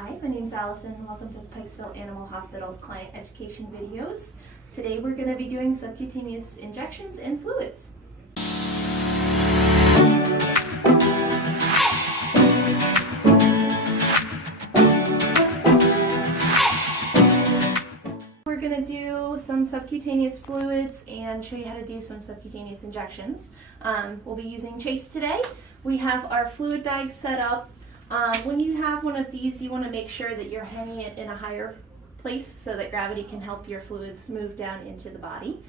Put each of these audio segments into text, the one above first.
Hi, my name's Allison. Welcome to Pikesville Animal Hospital's client education videos. Today we're going to be doing subcutaneous injections and fluids. We're going to do some subcutaneous fluids and show you how to do some subcutaneous injections. We'll be using Chase today. We have our fluid bag set up. When you have one of these, you want to make sure that you're hanging it in a higher place so that gravity can help your fluids move down into the body.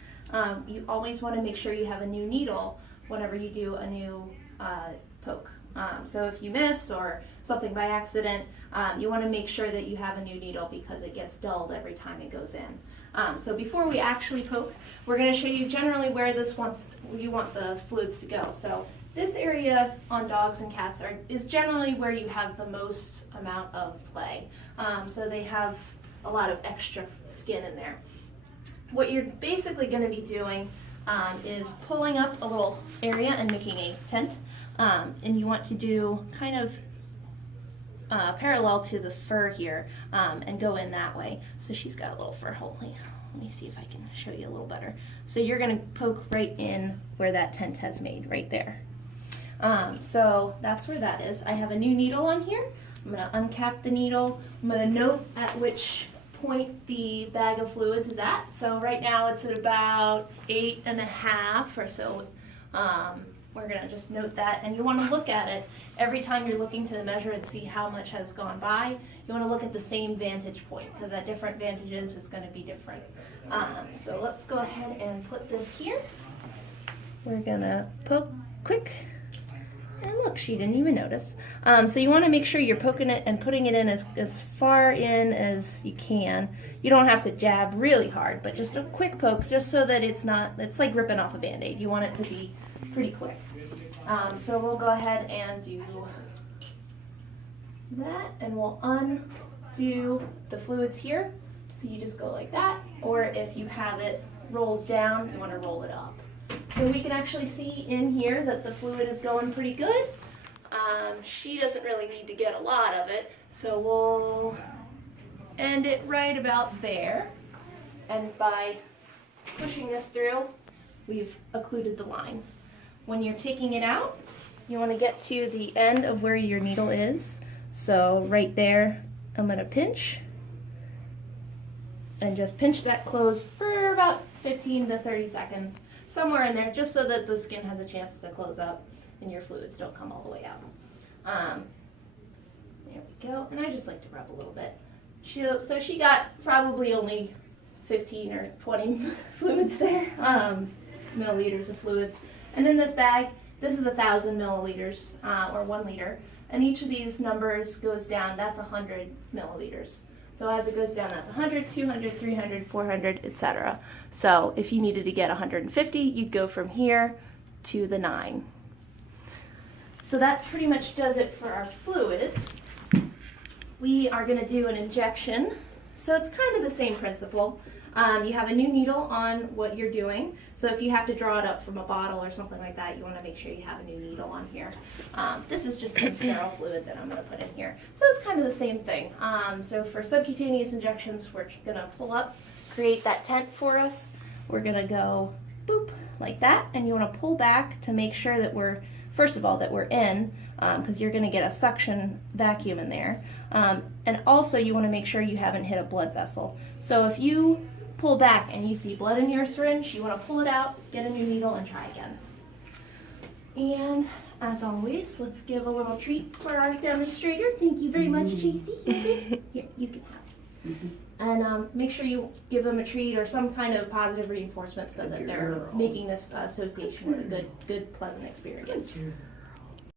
You always want to make sure you have a new needle whenever you do a new poke. So if you miss or something by accident, you want to make sure that you have a new needle because it gets dulled every time it goes in. So before we actually poke, we're going to show you generally where you want the fluids to go. So this area on dogs and cats is generally where you have the most amount of play. So they have a lot of extra skin in there. What you're basically going to be doing is pulling up a little area and making a tent. And you want to do kind of parallel to the fur here and go in that way. So she's got a little fur hole. Let me see if I can show you a little better. So you're going to poke right in where that tent has made, right there. So that's where that is. I have a new needle on here. I'm going to uncap the needle. I'm going to note at which point the bag of fluids is at. So right now it's at about 8.5 or so. We're going to just note that, and you want to look at it every time you're looking to measure and see how much has gone by. You want to look at the same vantage point because at different vantages it's going to be different. So let's go ahead and put this here. We're going to poke quick. And look, she didn't even notice. So you want to make sure you're poking it and putting it in as far in as you can. You don't have to jab really hard, but just a quick poke just so that it's like ripping off a Band-Aid. You want it to be pretty quick. So we'll go ahead and do that, and we'll undo the fluids here. So you just go like that, or if you have it rolled down, you want to roll it up. So we can actually see in here that the fluid is going pretty good. She doesn't really need to get a lot of it, so we'll end it right about there. And by pushing this through, we've occluded the line. When you're taking it out, you want to get to the end of where your needle is. So right there, I'm going to pinch and just pinch that closed for about 15 to 30 seconds. Somewhere in there, just so that the skin has a chance to close up and your fluids don't come all the way out. There we go, and I just like to rub a little bit. So she got probably only 15 or 20 fluids there, milliliters of fluids. And in this bag, this is 1,000 milliliters, or 1 liter, and each of these numbers goes down, that's 100 milliliters. So as it goes down, that's 100, 200, 300, 400, etc. So if you needed to get 150, you'd go from here to the 9. So that pretty much does it for our fluids. We are going to do an injection. So it's kind of the same principle. You have a new needle on what you're doing. So if you have to draw it up from a bottle or something like that, you want to make sure you have a new needle on here. This is just some sterile fluid that I'm going to put in here. So it's kind of the same thing. So for subcutaneous injections, we're going to pull up, create that tent for us. We're going to go boop like that, and you want to pull back to make sure that first of all, that we're in, because you're going to get a suction vacuum in there. And also you want to make sure you haven't hit a blood vessel. So if you pull back and you see blood in your syringe, you want to pull it out, get a new needle, and try again. And as always, let's give a little treat for our demonstrator. Thank you very much, JC. Here, you can have it. And make sure you give them a treat or some kind of positive reinforcement so that they're making this association with a good, pleasant experience.